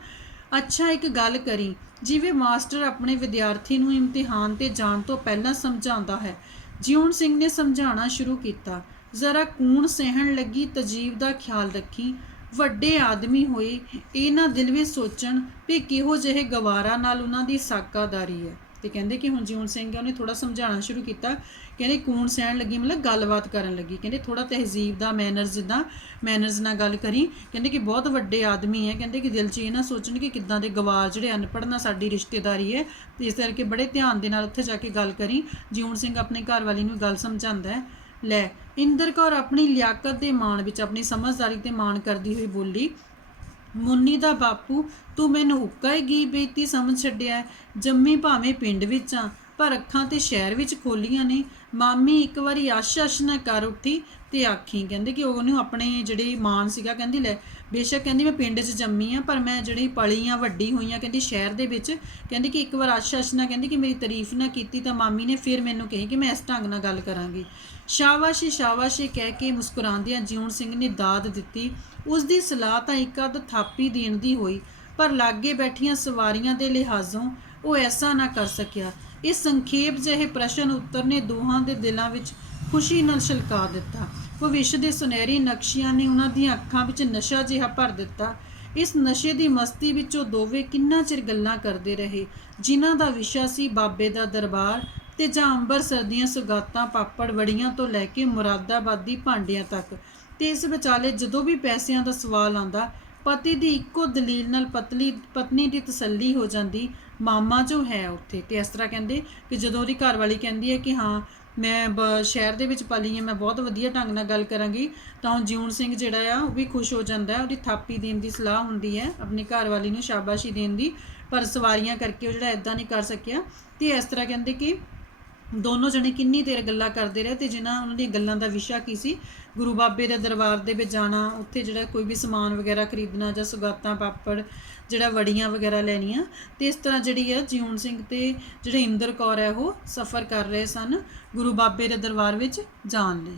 ਅੱਛਾ ਇੱਕ ਗੱਲ ਕਰੀ, ਜਿਵੇਂ ਮਾਸਟਰ ਆਪਣੇ ਵਿਦਿਆਰਥੀ ਨੂੰ ਇਮਤਿਹਾਨ ਤੇ ਜਾਣ ਤੋਂ ਪਹਿਲਾਂ ਸਮਝਾਉਂਦਾ ਹੈ। ਜਿਉਣ ਸਿੰਘ ਨੇ ਸਮਝਾਉਣਾ ਸ਼ੁਰੂ ਕੀਤਾ, ਜ਼ਰਾ ਕੂਣ ਸਹਿਣ ਲੱਗੀ ਤਜੀਬ ਦਾ ਖਿਆਲ ਰੱਖੀ। ਵੱਡੇ ਆਦਮੀ ਹੋਏ ਇਹ ਨਾ ਦਿਲ ਵਿੱਚ ਸੋਚਣ ਵੀ ਕਿਹੋ ਜਿਹੇ ਗਵਾਰਾਂ ਨਾਲ ਉਹਨਾਂ ਦੀ ਸਾਕਾਦਾਰੀ ਹੈ। ਤੇ ਕਹਿੰਦੇ ਕਿ ਹੁਣ ਜਿਉਣ ਸਿੰਘ ਉਹਨੇ ਥੋੜਾ ਸਮਝਾਉਣਾ ਸ਼ੁਰੂ ਕੀਤਾ। ਕਹਿੰਦੇ ਕੂਣ ਸਹਿਣ ਲੱਗੀ ਮਤਲਬ ਗੱਲਬਾਤ ਕਰਨ ਲੱਗੀ। ਕਹਿੰਦੇ ਥੋੜਾ ਤਹਿਜ਼ੀਬ ਦਾ ਮੈਨਰਸ, ਜਿੱਦਾਂ ਮੈਨਰਸ ਨਾਲ ਗੱਲ ਕਰੀ। ਕਹਿੰਦੇ ਕਿ ਬਹੁਤ ਵੱਡੇ ਆਦਮੀ ਹੈ। ਕਹਿੰਦੇ ਕਿ ਦਿਲ 'ਚ ਇਹ ਨਾ ਸੋਚਣ ਕਿ ਕਿੱਦਾਂ ਦੇ ਗਵਾਰ ਜਿਹੜੇ ਅਨਪੜ੍ਹ ਨਾਲ ਸਾਡੀ ਰਿਸ਼ਤੇਦਾਰੀ ਹੈ, ਤੇ ਇਸ ਕਰਕੇ ਬੜੇ ਧਿਆਨ ਦੇ ਨਾਲ ਉੱਥੇ ਜਾ ਕੇ ਗੱਲ ਕਰੀ। ਜਿਉਣ ਸਿੰਘ ਆਪਣੇ ਘਰ ਵਾਲੀ ਨੂੰ ਗੱਲ ਸਮਝਾਉਂਦਾ ਹੈ। ਲੈ ਇੰਦਰ ਕੌਰ ਆਪਣੀ ਲਿਆਕਤ ਦੇ ਮਾਣ ਵਿੱਚ, ਆਪਣੀ ਸਮਝਦਾਰੀ ਤੇ ਮਾਣ ਕਰਦੀ ਹੋਈ ਬੋਲੀ, ਮੁੰਨੀ ਦਾ ਬਾਪੂ ਤੂੰ ਮੈਨੂੰ ਉੱਕਾ ਹੀ ਗੀ ਬੇਇੱਜ਼ਤੀ ਸਮਝ ਛੱਡਿਆ। ਜੰਮੀ ਭਾਵੇਂ ਪਿੰਡ ਵਿੱਚ ਆ, ਪਰ ਅੱਖਾਂ ਤੇ ਸ਼ਹਿਰ ਵਿੱਚ ਖੋਲੀਆਂ ਨੇ। ਮਾਮੀ ਇੱਕ ਵਾਰੀ ਆਸ਼ ਨਾ ਕਰ ਉੱਠੀ ਤੇ ਆਖੀ। ਕਹਿੰਦੇ ਕਿ ਉਹਨੂੰ ਆਪਣੇ ਜਿਹੜੇ ਮਾਣ ਸੀਗਾ, ਕਹਿੰਦੀ ਲੈ ਬੇਸ਼ੱਕ ਕਹਿੰਦੀ ਮੈਂ ਪਿੰਡ 'ਚ ਜੰਮੀ ਆ, ਪਰ ਮੈਂ ਜਿਹੜੀ ਪਲੀ ਆ, ਵੱਡੀ ਹੋਈ ਆ ਕਹਿੰਦੀ ਸ਼ਹਿਰ ਦੇ ਵਿੱਚ। ਕਹਿੰਦੀ ਕਿ ਇੱਕ ਵਾਰ ਆਸ਼ ਨਾ, ਕਹਿੰਦੀ ਕਿ ਮੇਰੀ ਤਾਰੀਫ ਨਾ ਕੀਤੀ ਤਾਂ ਮਾਮੀ ਨੇ ਫਿਰ ਮੈਨੂੰ ਕਹੀ ਕਿ ਮੈਂ ਇਸ ਢੰਗ ਨਾਲ ਗੱਲ ਕਰਾਂਗੀ। ਸ਼ਾਬਾਸ਼ੀ ਸ਼ਾਬਾਸ਼ੀ ਕਹਿ ਕੇ ਮੁਸਕਰਾਉਂਦਿਆਂ ਜਿਉਣ ਸਿੰਘ ਨੇ ਦਾਦ ਦਿੱਤੀ। ਉਸ ਦੀ ਸਲਾਹ ਤਾਂ ਇੱਕ ਅੱਧ ਥਾਪੀ ਦੇਣ ਦੀ ਹੋਈ, ਪਰ ਲਾਗੇ ਬੈਠੀਆਂ ਸਵਾਰੀਆਂ ਦੇ ਲਿਹਾਜ਼ੋਂ ਉਹ ਐਸਾ ਨਾ ਕਰ ਸਕਿਆ। ਇਸ ਸੰਖੇਪ ਜਿਹੇ ਪ੍ਰਸ਼ਨ ਉੱਤਰ ਨੇ ਦੋਹਾਂ ਦੇ ਦਿਲਾਂ ਵਿੱਚ ਖੁਸ਼ੀ ਨਾਲ ਛਲਕਾ ਦਿੱਤਾ। ਭਵਿੱਖ ਦੇ ਸੁਨਹਿਰੀ ਨਕਸ਼ਿਆਂ ਨੇ ਉਹਨਾਂ ਦੀਆਂ ਅੱਖਾਂ ਵਿੱਚ ਨਸ਼ਾ ਜਿਹਾ ਭਰ ਦਿੱਤਾ। ਇਸ ਨਸ਼ੇ ਦੀ ਮਸਤੀ ਵਿੱਚ ਉਹ ਦੋਵੇਂ ਕਿੰਨਾ ਚਿਰ ਗੱਲਾਂ ਕਰਦੇ ਰਹੇ, ਜਿਨ੍ਹਾਂ ਦਾ ਵਿਸ਼ਾ ਸੀ ਬਾਬੇ ਦਾ ਦਰਬਾਰ ਤੇ ਜਾਂ ਅੰਬਰਸਰ ਦੀਆਂ ਸੁਗਾਤਾਂ, ਪਾਪੜ ਵੜੀਆਂ ਤੋਂ ਲੈ ਕੇ ਮੁਰਾਦਾਬਾਦੀ ਭਾਂਡਿਆਂ ਤੱਕ। ਤੇ ਇਸ ਵਿਚਾਲੇ ਜਦੋਂ ਵੀ ਪੈਸਿਆਂ ਦਾ ਸਵਾਲ ਆਉਂਦਾ, ਪਤੀ ਦੀ ਇੱਕੋ ਦਲੀਲ ਨਾਲ ਪਤਨੀ ਦੀ ਤਸੱਲੀ ਹੋ ਜਾਂਦੀ, ਮਾਮਾ ਜੋ ਹੈ ਉੱਥੇ। ਤੇ ਇਸ ਤਰ੍ਹਾਂ ਕਹਿੰਦੇ ਕਿ ਜਦੋਂ ਉਹਦੀ ਘਰਵਾਲੀ ਕਹਿੰਦੀ ਹੈ ਕਿ ਹਾਂ ਮੈਂ ਸ਼ਹਿਰ ਦੇ ਵਿੱਚ ਪਲੀ ਹਾਂ, ਮੈਂ ਬਹੁਤ ਵਧੀਆ ਢੰਗ ਨਾਲ ਗੱਲ ਕਰਾਂਗੀ, ਤਾਂ ਹੁਣ ਜਿਉਣ ਸਿੰਘ ਜਿਹੜਾ ਆ ਉਹ ਵੀ ਖੁਸ਼ ਹੋ ਜਾਂਦਾ ਹੈ। ਉਹਦੀ ਥਾਪੀ ਦੇਣ ਦੀ ਸਲਾਹ ਹੁੰਦੀ ਹੈ, ਆਪਣੀ ਘਰਵਾਲੀ ਨੂੰ ਸ਼ਾਬਾਸ਼ੀ ਦੇਣ ਦੀ, ਪਰ ਸਵਾਰੀਆਂ ਕਰਕੇ ਉਹ ਜਿਹੜਾ ਇੱਦਾਂ ਨਹੀਂ ਕਰ ਸਕਿਆ। ਤੇ ਇਸ ਤਰ੍ਹਾਂ ਕਹਿੰਦੇ ਕਿ ਦੋਨੋਂ ਜਣੇ ਕਿੰਨੀ ਦੇਰ ਗੱਲਾਂ ਕਰਦੇ ਰਹੇ, ਤੇ ਜਿਨ੍ਹਾਂ ਉਹਨਾਂ ਦੀਆਂ ਗੱਲਾਂ ਦਾ ਵਿਸ਼ਾ ਕੀ ਸੀ, ਗੁਰੂ ਬਾਬੇ ਦੇ ਦਰਬਾਰ ਦੇ ਵਿੱਚ ਜਾਣਾ, ਉੱਥੇ ਜਿਹੜਾ ਕੋਈ ਵੀ ਸਮਾਨ ਵਗੈਰਾ ਖਰੀਦਣਾ ਜਾਂ ਸੁਗਾਤਾਂ, ਪਾਪੜ, ਜਿਹੜਾ ਵੜੀਆਂ ਵਗੈਰਾ ਲੈਣੀਆਂ। ਤੇ ਇਸ ਤਰ੍ਹਾਂ ਜਿਹੜੀ ਹੈ ਜਿਉਣ ਸਿੰਘ ਤੇ ਜਿਹੜੇ ਇੰਦਰ ਕੌਰ ਹੈ ਉਹ ਸਫ਼ਰ ਕਰ ਰਹੇ ਸਨ ਗੁਰੂ ਬਾਬੇ ਦੇ ਦਰਬਾਰ ਵਿੱਚ ਜਾਣ ਲਈ।